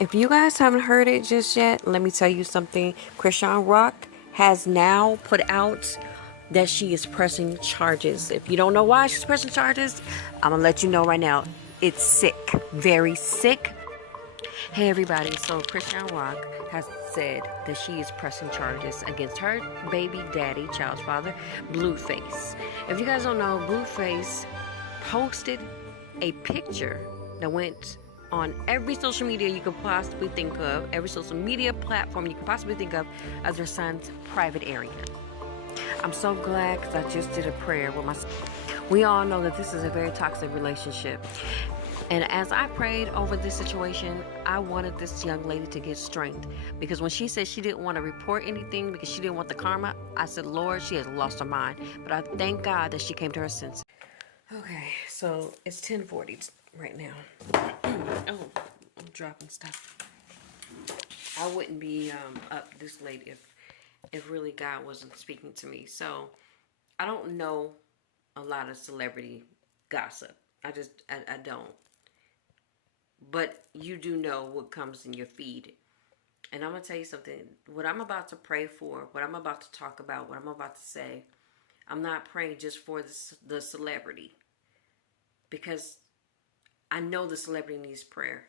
If you guys haven't heard it just yet, let me tell you something. Chrisean Rock has now put out that she is pressing charges. If you don't know why she's pressing charges, I'm gonna let you know right now. It's sick, very sick. Hey everybody, so Christian Rock has said that she is pressing charges against her baby daddy, child's father, Blueface. If you guys don't know, Blueface posted a picture that went on every social media you could possibly think of, every social media platform you could possibly think of, as her son's private area. I'm so glad because I just did a prayer with my son. We all know that this is a very toxic relationship. And as I prayed over this situation, I wanted this young lady to get strength. Because when she said she didn't want to report anything because she didn't want the karma, I said, Lord, she has lost her mind. But I thank God that she came to her senses. Okay, so it's 10:40 right now. Oh, I'm dropping stuff. I wouldn't be up this late if really God wasn't speaking to me. So I don't know a lot of celebrity gossip. I don't. But you do know what comes in your feed. And I'm going to tell you something. What I'm about to pray for, what I'm about to talk about, what I'm about to say, I'm not praying just for the celebrity. Because I know the celebrity needs prayer.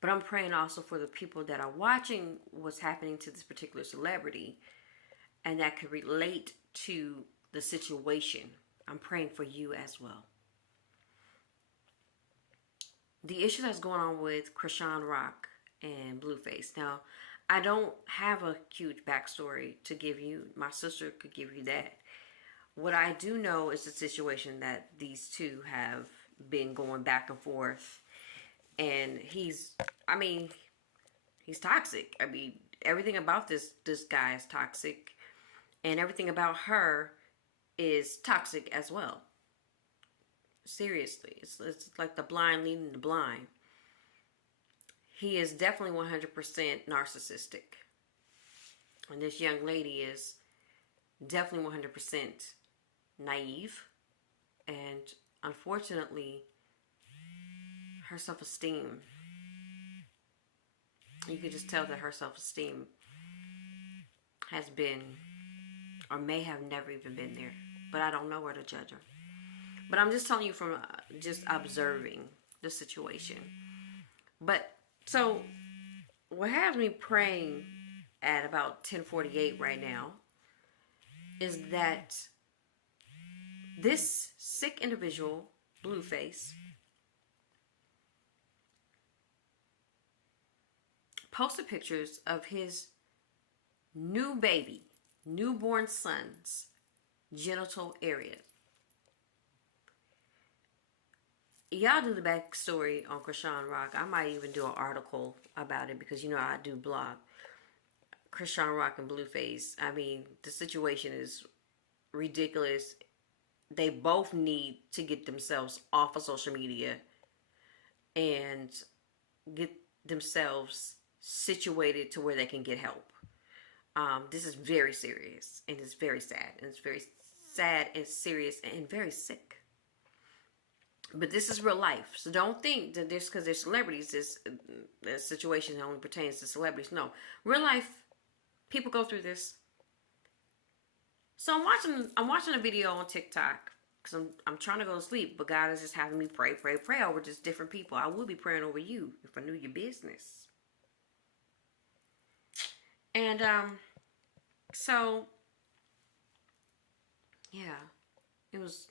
But I'm praying also for the people that are watching what's happening to this particular celebrity and that could relate to the situation. I'm praying for you as well. The issue that's going on with Chrisean Rock and Blueface. Now, I don't have a huge backstory to give you. My sister could give you that. What I do know is the situation that these two have been going back and forth. And he's toxic. I mean, everything about this guy is toxic. And everything about her is toxic as well. Seriously. It's like the blind leading the blind. He is definitely 100% narcissistic. And this young lady is definitely 100% naive. And unfortunately, her self-esteem, you could just tell that her self-esteem has been, or may have never even been there. But I don't know where to judge her. But I'm just telling you from just observing the situation. But, so, what has me praying at about 10:48 right now is that this sick individual, Blueface, posted pictures of his new baby, newborn son's genital area. Y'all do the backstory on Chrisean Rock. I might even do an article about it because, you know, I do blog. Chrisean Rock and Blueface. I mean, the situation is ridiculous. They both need to get themselves off of social media and get themselves situated to where they can get help. This is very serious and it's very sad. And it's very sad and serious and very sick. But this is real life. So don't think that just because they're celebrities, this situation only pertains to celebrities. No. Real life, people go through this. So I'm watching a video on TikTok because I'm trying to go to sleep, but God is just having me pray over just different people. I would be praying over you if I knew your business. And so yeah, it was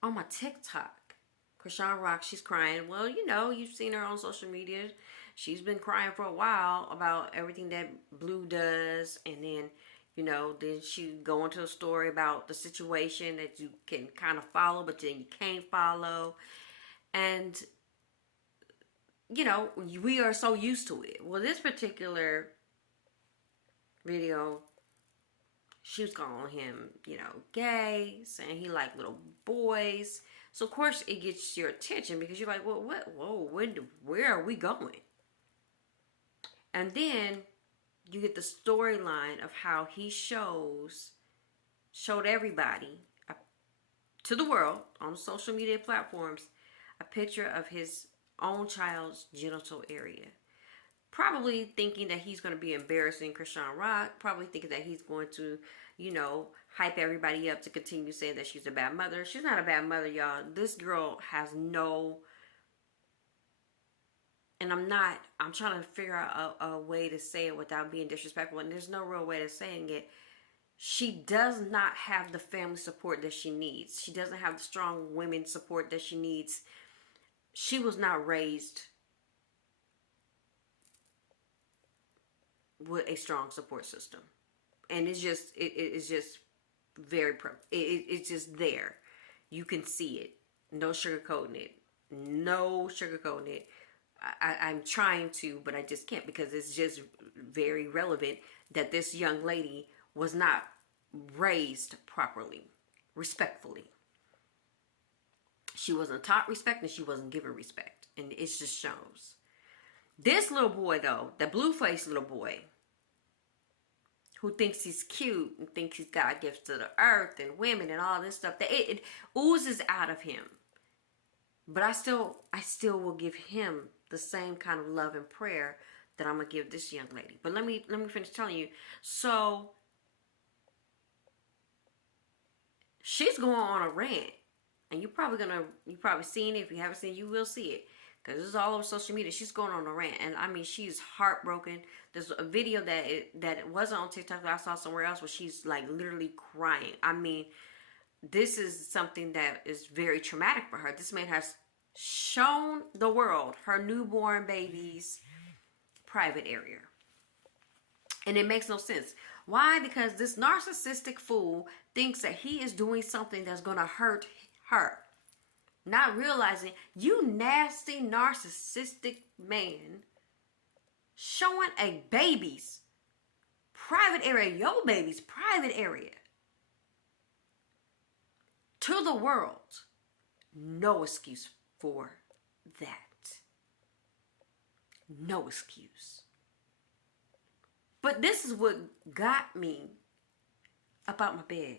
on my TikTok. Chrisean Rock, she's crying. Well, you know, you've seen her on social media. She's been crying for a while about everything that Blue does. And then, you know, then she go into a story about the situation that you can kind of follow, but then you can't follow. And, you know, we are so used to it. Well, this particular video, she was calling him, you know, gay, saying he liked little boys. So, of course, it gets your attention because you're like, well, what? Whoa, where are we going? And then you get the storyline of how he showed everybody, to the world, on social media platforms, a picture of his own child's genital area. Probably thinking that he's going to be embarrassing Chrisean Rock. Probably thinking that he's going to, hype everybody up to continue saying that she's a bad mother. She's not a bad mother, y'all. This girl has no... And I'm trying to figure out a way to say it without being disrespectful. And there's no real way of saying it. She does not have the family support that she needs. She doesn't have the strong women support that she needs. She was not raised with a strong support system. And it's just, it's just very, it's just there. You can see it. No sugarcoating it. No sugarcoating it. I'm trying to, but I just can't, because it's just very relevant that this young lady was not raised properly, respectfully. She wasn't taught respect and she wasn't given respect. And it just shows. This little boy, though, the blue-faced little boy, who thinks he's cute and thinks he's got gifts to the earth and women and all this stuff, that it oozes out of him. But I still will give him the same kind of love and prayer that I'm gonna give this young lady. But let me finish telling you. So she's going on a rant, and you probably seen it. If you haven't seen it, you will see it, because it's all over social media. She's going on a rant, and I mean, she's heartbroken. There's a video that it wasn't on TikTok that I saw somewhere else where she's like literally crying. I mean, this is something that is very traumatic for her. This man has shown the world her newborn baby's private area. And it makes no sense. Why? Because this narcissistic fool thinks that he is doing something that's going to hurt her. Not realizing, you nasty narcissistic man, showing a baby's private area, your baby's private area, to the world. No excuse for that. No excuse. But this is what got me about my bed.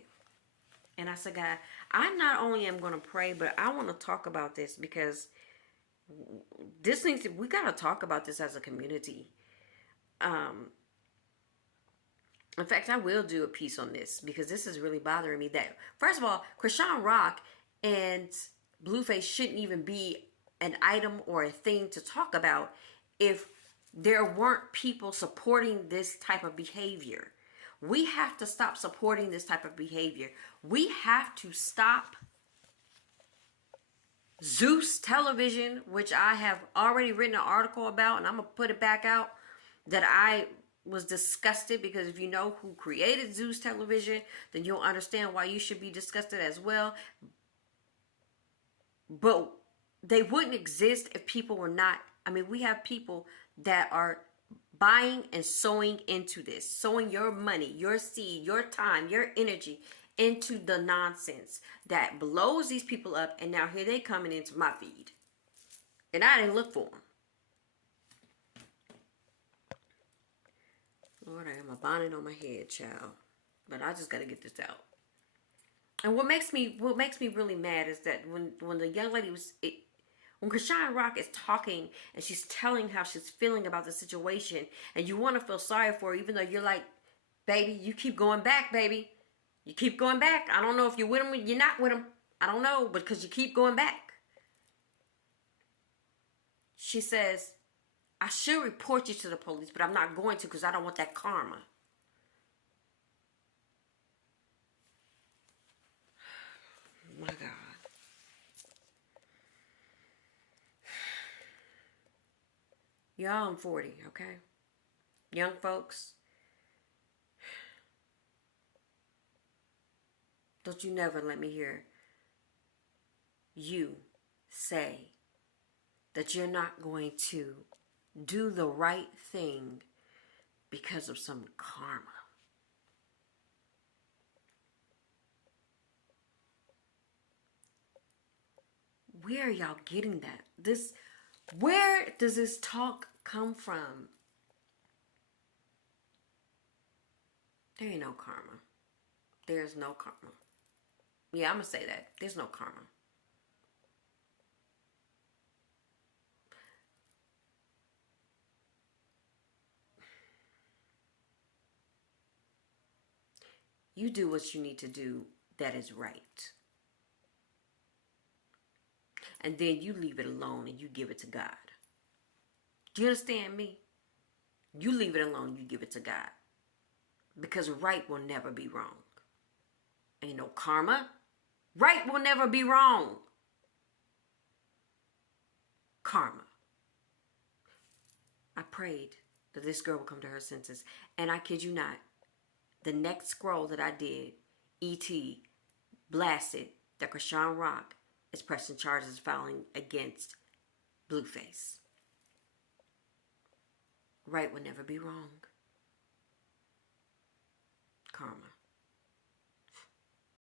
And I said, God, I not only am going to pray, but I want to talk about this, because we got to talk about this as a community. In fact, I will do a piece on this, because this is really bothering me. That, first of all, Chrisean Rock and Blueface shouldn't even be an item or a thing to talk about if there weren't people supporting this type of behavior. We have to stop supporting this type of behavior. We have to stop Zeus Television, which I have already written an article about, and I'm going to put it back out, that I was disgusted, because if you know who created Zeus Television, then you'll understand why you should be disgusted as well. But they wouldn't exist if people were not. I mean, we have people that are buying and sowing into this, sowing your money, your seed, your time, your energy into the nonsense that blows these people up. And now here they coming into my feed, and I didn't look for them. Lord, I am a bonnet on my head, child. But I just got to get this out. And what makes me really mad is that when the young lady when Chrisean Rock is talking and she's telling how she's feeling about the situation, and you want to feel sorry for her, even though you're like, baby, you keep going back, baby. You keep going back. I don't know if you're with him or you're not with him. I don't know, but because you keep going back. She says, I should report you to the police, but I'm not going to, because I don't want that karma. My God. Y'all, I'm 40, okay? Young folks, don't you never let me hear you say that you're not going to do the right thing because of some karma. Where are y'all getting that? Where does this talk come from? There ain't no karma. There's no karma. Yeah, I'm going to say that. There's no karma. You do what you need to do that is right. And then you leave it alone and you give it to God. Do you understand me? You leave it alone, you give it to God. Because right will never be wrong. Ain't no karma. Right will never be wrong. Karma. I prayed that this girl would come to her senses. And I kid you not, the next scroll that I did, E.T. blasted that Chrisean Rock is pressing charges filing against Blueface. Right will never be wrong. Karma.